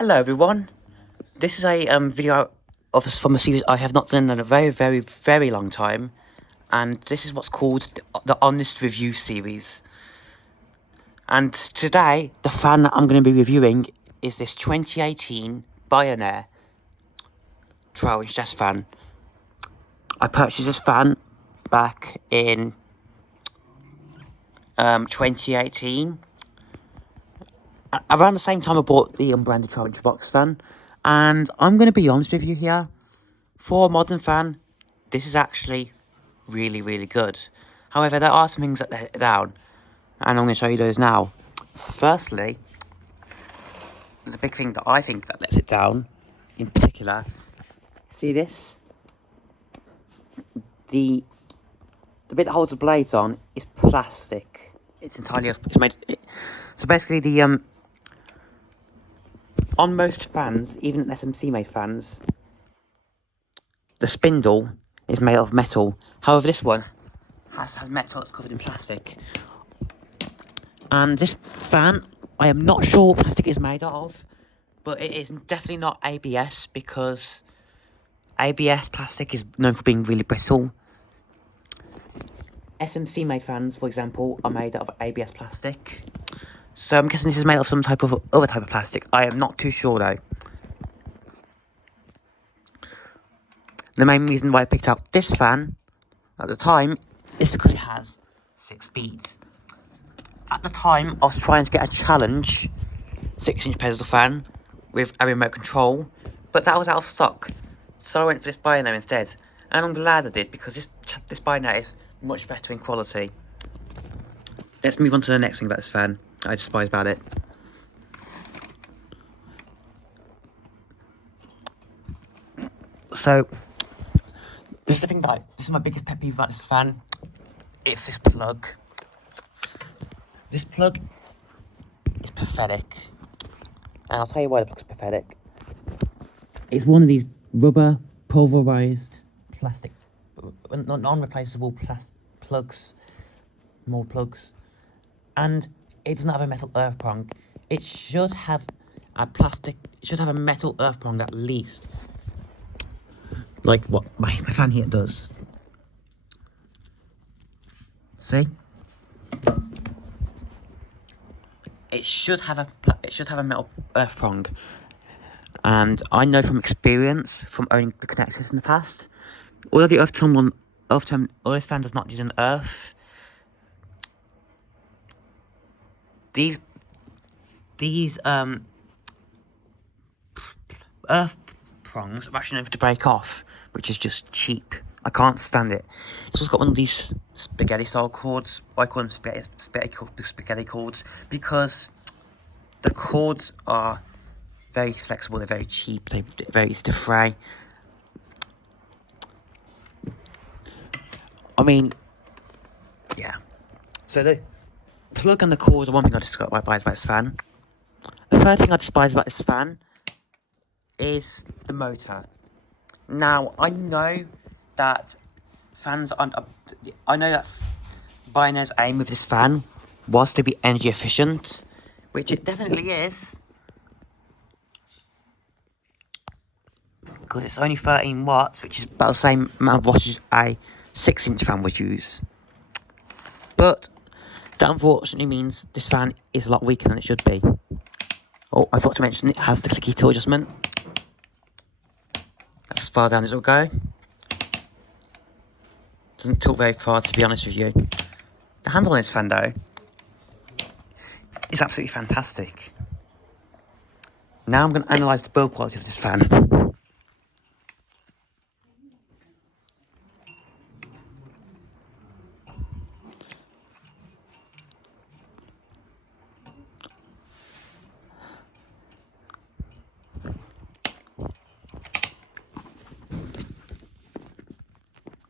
Hello everyone, this is a video from a series I have not done in a very long time, and this is what's called the Honest Review series. And today, the fan that I'm going to be reviewing is this 2018 Bionaire 12-inch desk fan. I purchased this fan back in 2018. Around the same time I bought the unbranded 12-inch box fan, and I'm going to be honest with you here, for a modern fan, this is actually really good. However, there are some things that let it down, and I'm going to show you those now. Firstly, the big thing that I think that lets it down, in particular, see this? The bit that holds the blades on is plastic. It's entirely, it's made, so basically the, on most fans, even SMC made fans, the spindle is made of metal. However, this one has metal that's covered in plastic. And this fan, I am not sure what plastic it is made of, but it is definitely not ABS, because ABS plastic is known for being really brittle. SMC made fans, for example, are made out of ABS plastic. So I'm guessing this is made of some type of other type of plastic. I am not too sure though. The main reason why I picked up this fan at the time is because it has 6 speeds. At the time, I was trying to get a challenge 6-inch pedestal fan with a remote control, but that was out of stock. So I went for this Bionaire instead, and I'm glad I did, because this Bionaire is much better in quality. Let's move on to the next thing about this fan I despise about it. So, this is the thing this is my biggest pet peeve about this fan. It's this plug. This plug is pathetic. And I'll tell you why the plug's pathetic. It's one of these rubber, pulverized, plastic, non-replaceable plugs, mold plugs. And it doesn't have a metal earth prong. It should have a metal earth prong at least. Like what my fan here does. See? It should have a metal earth prong. And I know from experience, from owning the connectors in the past, although the this fan does not use an earth, these earth prongs are actually known to break off, which is just cheap. I can't stand it. It's also got one of these spaghetti style cords. I call them spaghetti cords, because the cords are very flexible, they're very cheap, they're very easy to fray. I mean, yeah. So the plug and the cords are one thing I despise about this fan. The third thing I despise about this fan is the motor. Now, I know that Bionaire's aim with this fan was to be energy efficient, which it definitely is, because it's only 13 watts, which is about the same amount of wattage a 6-inch fan would use. But that unfortunately means this fan is a lot weaker than it should be. Oh, I forgot to mention it has the clicky toe adjustment. That's as far down as it'll go. Doesn't tilt very far, to be honest with you. The handle on this fan though is absolutely fantastic. Now I'm going to analyse the build quality of this fan.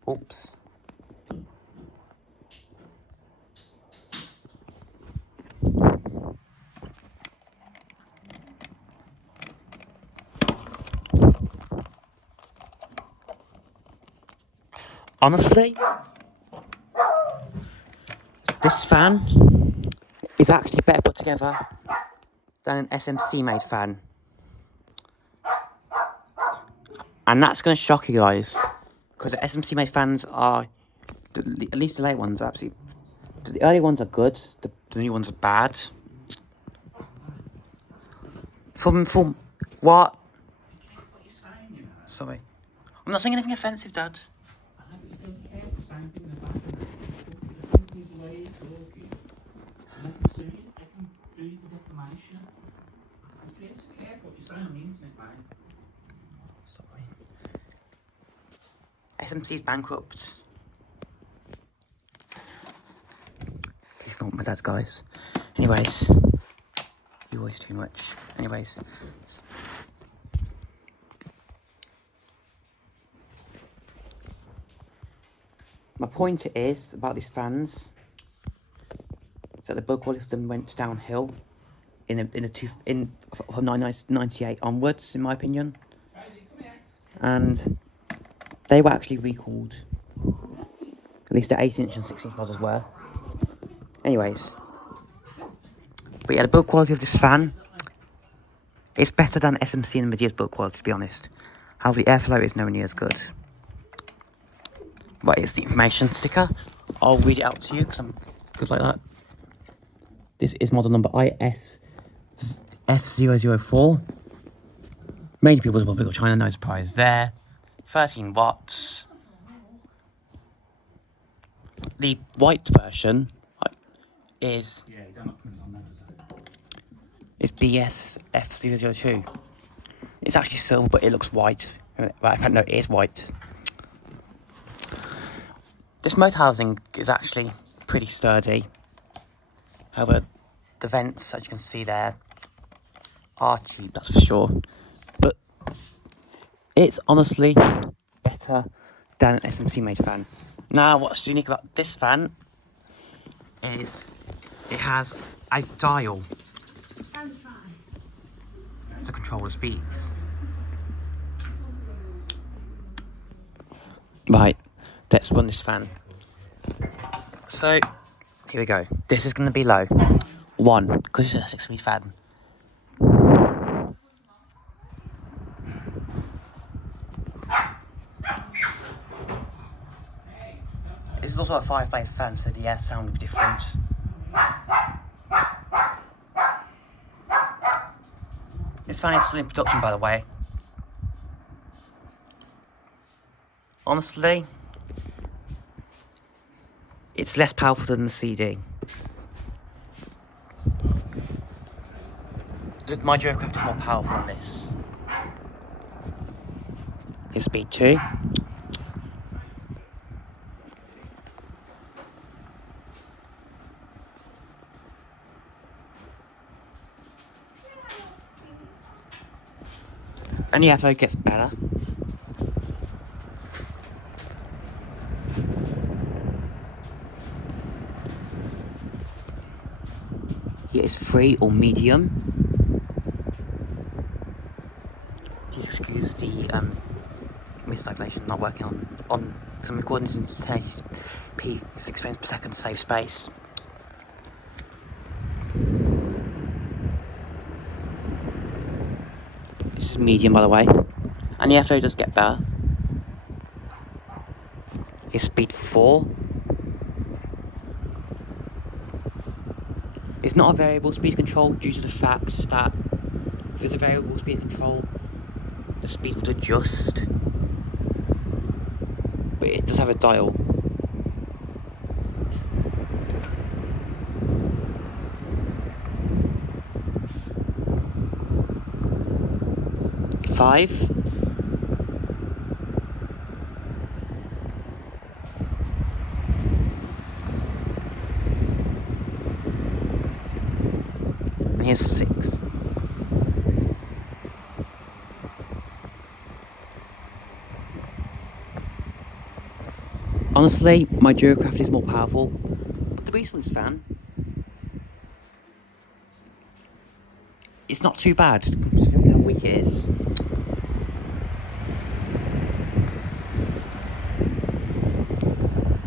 Oops. Honestly, this fan is actually better put together than an SMC made fan. And that's going to shock you guys. Because the SMC made fans are, at least the late ones are absolutely, the early ones are good, the new ones are bad. From what? Sorry. I'm not saying anything offensive, Dad. SMC's bankrupt. Please ignore my dad, guys. Anyways, you always too much. Anyways. My point is about these fans is that the build quality of them went downhill from 1998 onwards, in my opinion, and they were actually recalled. At least the 18-inch and 16-inch models were. Anyways, but yeah, the build quality of this fan is better than SMC and Media's build quality, to be honest. How the airflow is nowhere near as good. Right, it's the information sticker. I'll read it out to you because I'm good like that. This is model number ISF004. Many People's Republic of China, no surprise there. 13 watts. The white version is BSF002. It's actually silver, but it looks white. In fact, no, it is white. This motor housing is actually pretty sturdy. However, the vents, as you can see there, are cheap, that's for sure. But it's honestly better than an SMC made fan. Now, what's unique about this fan is it has a dial to control the speeds. Right, let's run this fan. So, here we go. This is going to be low. 1, because it's a 6-speed fan. This is also a 5-blade fan, so the air sound will be different. This fan is still in production, by the way. Honestly, it's less powerful than the CD. My Duracraft is more powerful than this. Here's speed 2. And yeah, so it gets better. Here is 3 or medium. Please excuse the miscalculation, not working on some recordings in 1080p 6 frames per second to save space. This is medium, by the way, and the airflow does get better. Here's speed 4. It's not a variable speed control due to the fact that if it's a variable speed control, the speed would adjust, but it does have a dial. Five. And here's 6. Honestly, my Duracraft is more powerful, but the Beast One's fan, it's not too bad, considering how weak it is.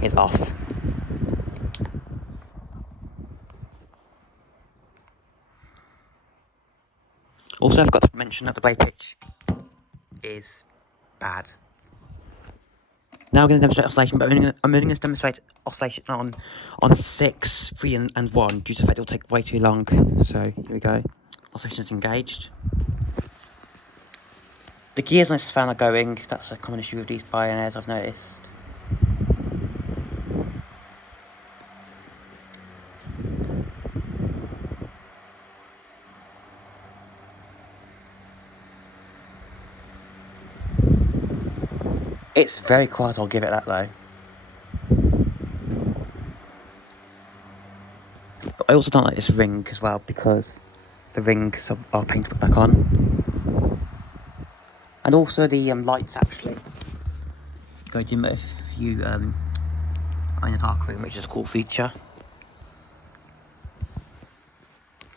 It's off. Also, I forgot to mention that the blade pitch is bad. Now I'm going to demonstrate oscillation, but I'm only going to demonstrate oscillation on 6, 3 and 1, due to the fact it'll take way too long. So, here we go. Oscillation is engaged. The gears on this fan are going. That's a common issue with these Bionaires, I've noticed. It's very quiet, I'll give it that though. But I also don't like this ring as well, because the rings are painted to put back on. And also the lights actually go dim if you are in a dark room, which is a cool feature.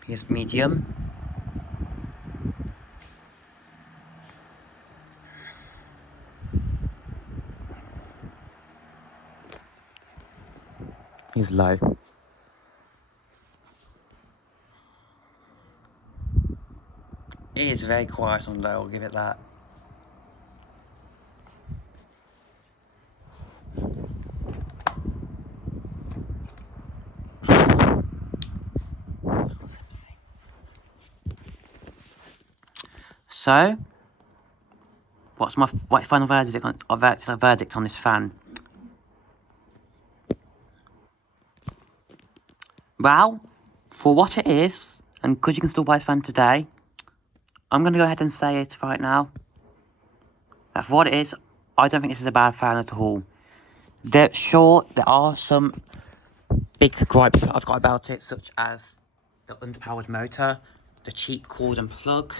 Here's medium. Here's low. It is very quiet on low, I'll give it that. So, what's my final verdict on this fan? Well, for what it is, and because you can still buy this fan today, I'm going to go ahead and say it right now. That for what it is, I don't think this is a bad fan at all. Sure, there are some big gripes that I've got about it, such as the underpowered motor, the cheap cord and plug,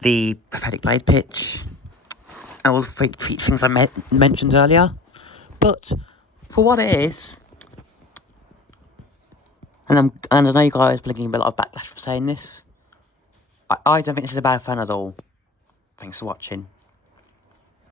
the pathetic blade pitch, and all the things I mentioned earlier. But for what it is, and I know you guys are getting a lot of backlash for saying this, I don't think this is a bad fan at all. Thanks for watching.